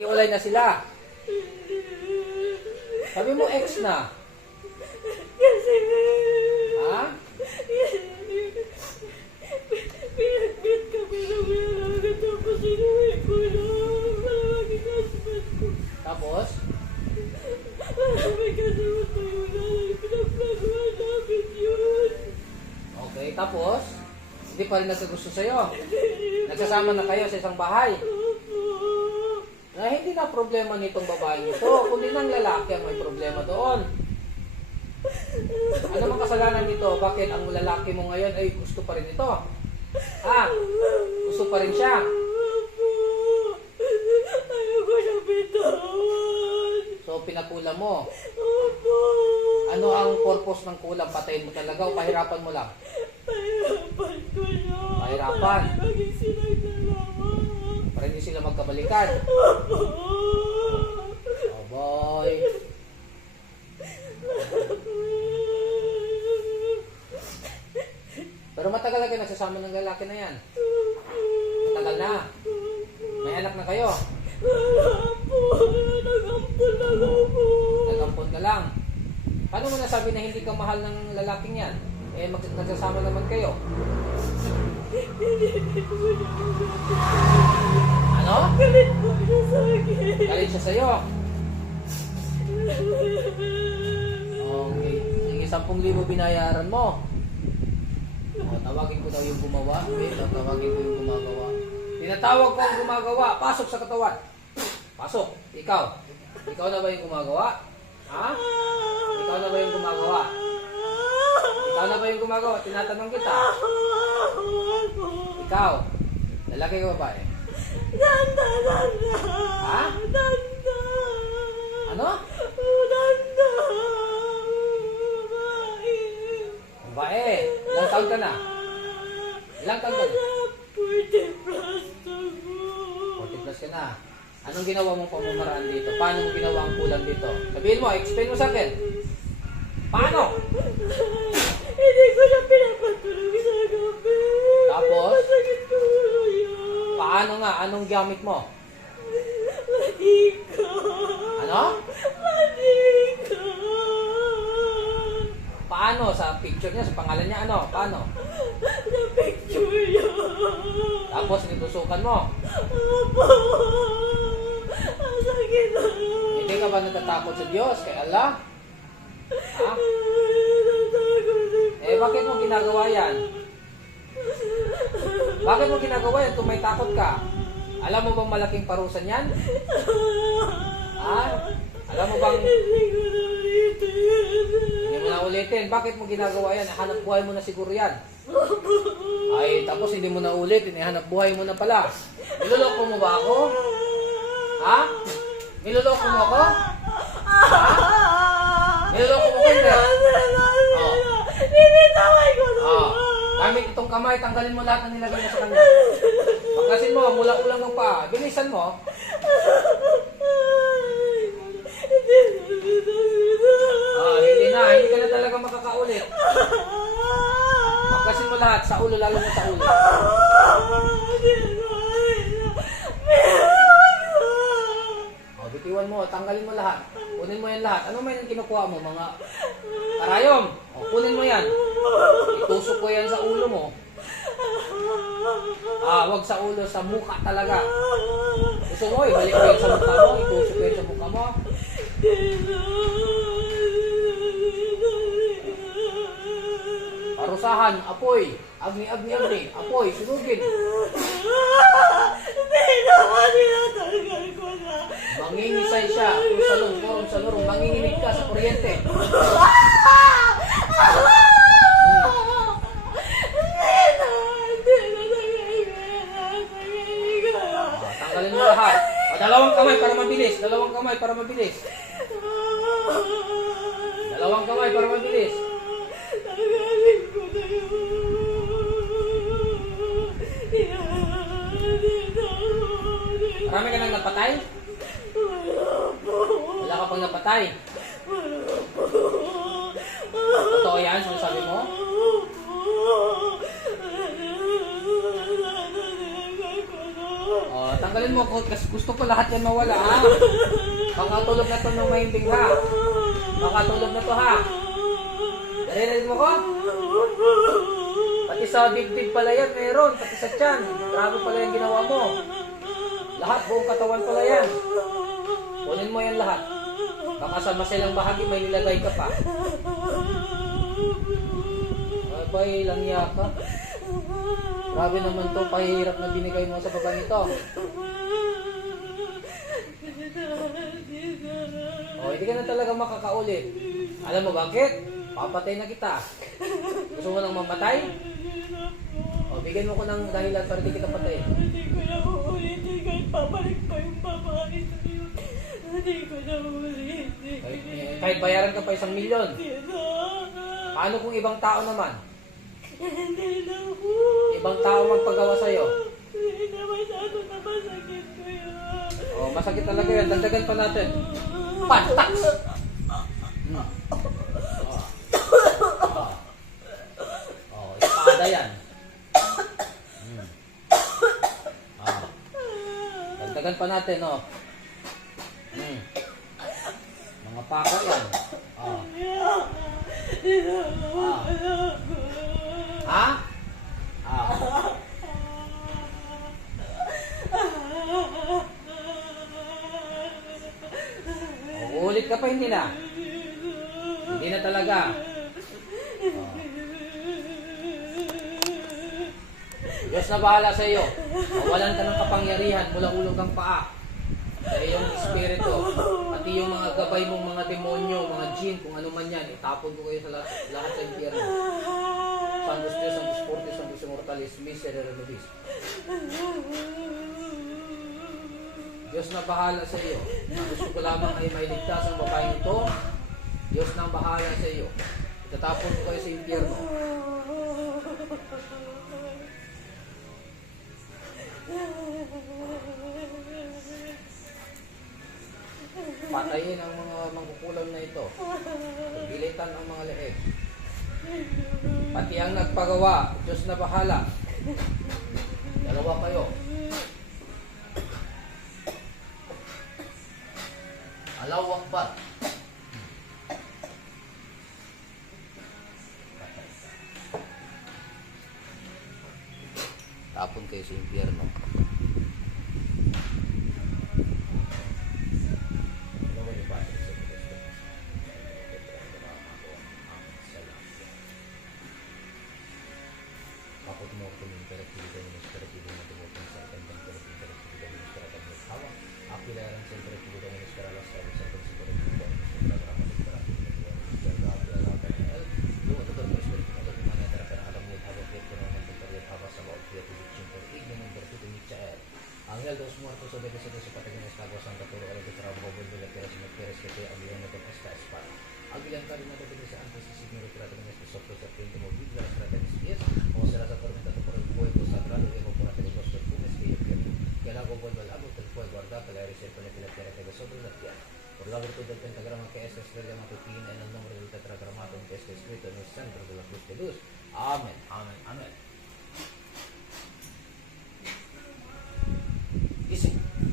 Iwalay na sila. Sabi mo ex na. Kasi Ha? pinagpit kami ng lalaki tapos inuwi ko lang malawaging husband ko. Tapos? May kasama tayo na pinagplanuhan namin yun. Okay, tapos? Hindi pa rin nagkagusto sa'yo. Nagsasama na kayo sa isang bahay. Na hindi na problema nitong babae nito, kundi ng lalaki ang may problema doon. Ano mang kasalanan nito? Bakit ang lalaki mo ngayon ay gusto pa rin ito? Ha? Gusto pa rin siya? Ayaw ko siya bitawan. So pinakula mo. Opo. Ano ang purpose ng kulang? Patayin mo talaga o pahirapan mo lang? Pahirapan ko siya. Pahirapan? Para maging silang dalawa. Para hindi sila magkabalikan. Opo. Oh boy. Pero matagal na kayo nagsasama ng lalaki na yan. Matagal na. May anak na kayo. Wala po. Nag-ampun na lang po. Nag-ampon ka lang. Paano mo nasabi na hindi ka mahal ng lalaking yan? Eh, nagsasama naman kayo. Hindi ko siya Ano? galit po siya sa akin. Galit siya sa'yo. Okay. Sige, 10,000 binayaran mo. O, tawagin ko daw yung gumawa. Okay, tawagin ko yung gumagawa. Tinatawag ko ang gumagawa. Pasok sa katawan. Pasok. Ikaw. Ikaw na ba yung gumagawa? Ha? Ikaw na ba yung gumagawa? Ikaw na ba yung gumagawa? Tinatanong kita. Ikaw. Lalaki ka babae? Danda. Ha? Danda. Ano? Danda. Babae. Ilang taon ka na? Ilang taon ka na? 40 plus na po. 40 plus ka na. Anong ginawa mong pamamaraan dito? Paano mo ginawa ang kulang dito? Sabihin mo, explain mo sa akin. Paano? Hindi ko siya pinapatulog sa gabi. Tapos? Masakit ko ulo yan. Paano nga? Anong gamit mo? Manika. Ano? Manika. Paano? Sa picture niya, sa pangalan niya, ano? Paano? Sa picture yan. Tapos, nilusukan mo. Opo. Ang sakit na. Hindi ka ba natatakot sa Diyos? Kay Allah? Ha? Eh, bakit mo ginagawa yan? Bakit mo ginagawa yan kung may takot ka? Alam mo bang malaking parusan yan? Ha? Alam mo bang Hindi ko na ulitin. hindi mo na ulitin? Bakit mo ginagawa yan? Hanap buhay mo na siguro yan. Ay, tapos hindi mo na ulit. Hanap buhay mo na pala. Niloloko mo ba ako? Ha? Niloloko mo ako? Ha? Niloloko mo ko hindi? Oh. Bibitaway ko na. Oh. Gamit itong kamay, tanggalin mo lahat ng nilagay mo sa kanya. Baklasin mo, mula ulang ng paa. Bilisan mo. Hindi na. Hindi ka na talaga makakaulit. Baklasin mo lahat sa ulo, lalo na sa ulo. Bitiwan mo, tanggalin mo lahat. Kunin mo yan lahat. Ano may kinukuha mo? Mga karayom. Kunin mo yan. Itusok ko yan sa ulo mo. Wag sa ulo, sa mukha talaga. Gusto mo, ibalik ko yan sa mukha mo. Itusok ko yan sa mukha mo. Parusahan, apoy. Agni, apoy, sunugin. Hindi naman tinatanggal ko na. Mangingisay siya. Kurong salurong. Manginginig ka sa kuryente. Tanggalin mo lahat. Dalawang kamay para mabilis. Dalawang kamay para mabilis. Tanggalin ko na yun. Marami ka nang napatay? Wala ka pang napatay? Totoo yan, sinasabi mo? Tanggal Tanggalin mo ko kasi gusto ko lahat yan mawala ha. Makatulog na to ng mahimbing ha. Makatulog na to ha. Narinig mo ko? Pati sa dibdib pala yan meron. Pati sa tiyan. Grabe pala yung ginawa mo. Lahat, buong katawan pala yan. Kunin mo yan lahat. Baka sa masilang bahagi may nilagay ka pa. Abay, langya ka. Grabe naman to, pahihirap na binigay mo sa babang ito. Oh, hindi ka na talaga makakaulit. Alam mo bakit? Papatay na kita. Gusto mo nang mamatay? O, bigyan mo ko ng dahilan para di kita patay. Hindi ko na uulitin kahit pabalik pa yung babae sa'yo. Hindi ko na uulitin. Kahit bayaran ka pa 1 milyon. Hindi na. Paano kung ibang tao naman? Hindi na po. Ibang tao magpagawa sa'yo. Hindi na masyado na masakit ko yun. O, masakit talaga yan. Dagdagan pa natin. Pantaks! Espada yan. Dagdagan pa natin, oh. Mga pako yan. Ha? Uulit ka pa, hindi na. Hindi na talaga. Diyos na bahala sa iyo. Mawalan ka ng kapangyarihan mula ulo kang paa. Sa iyong espiritu. Pati yung mga gabay mong mga demonyo, mga jinn, kung ano man yan, itapon ko kayo sa lahat sa impyerno. Santos Dios, Santos Fortis, Santos Immortalis, Miserere Nobis. Diyos na bahala sa iyo. Gusto ko lamang ay mailigtas ang babaeng ito. Diyos na bahala sa iyo. Itatapon ko kayo sa impyerno. Patayin ang mga mangkukulam na ito. Pagbilitan ang mga leeg. Pati ang nagpagawa, Diyos na bahala. Dalawa kayo. Allahu Akbar. Tapon kayo sa impyerno. Kapag mo ko ng karakteristik ng karakteristik na dumutong sa akin ng karakteristik ng karakteristik ng hawa, akilaran sa karakteristik ng karakteristik sa karakteristik ng karakteristik ng Ángel de los muertos, obedece de su patria, estado Santa Toro, el que trabajo, vuelve la tierra, si no quieres que te aguilane con esta espada. Aguilan ka rin na ito sa antes, si signo retrato ng este soplo sa frente mo, bigla las trata de mis pies, o serás atormentado por el fuego sagrado, y evaporate de los perfumes que yo quiero. Que el agua vuelva al agua, que el fuego arda, que el aire se pone que la tierra quede sobre la tierra. Por la virtud del pentagrama que esta estrella matutina, en el nombre del tetragramatum que está escrito en el centro de la luz de luz. Amén, amén, amén.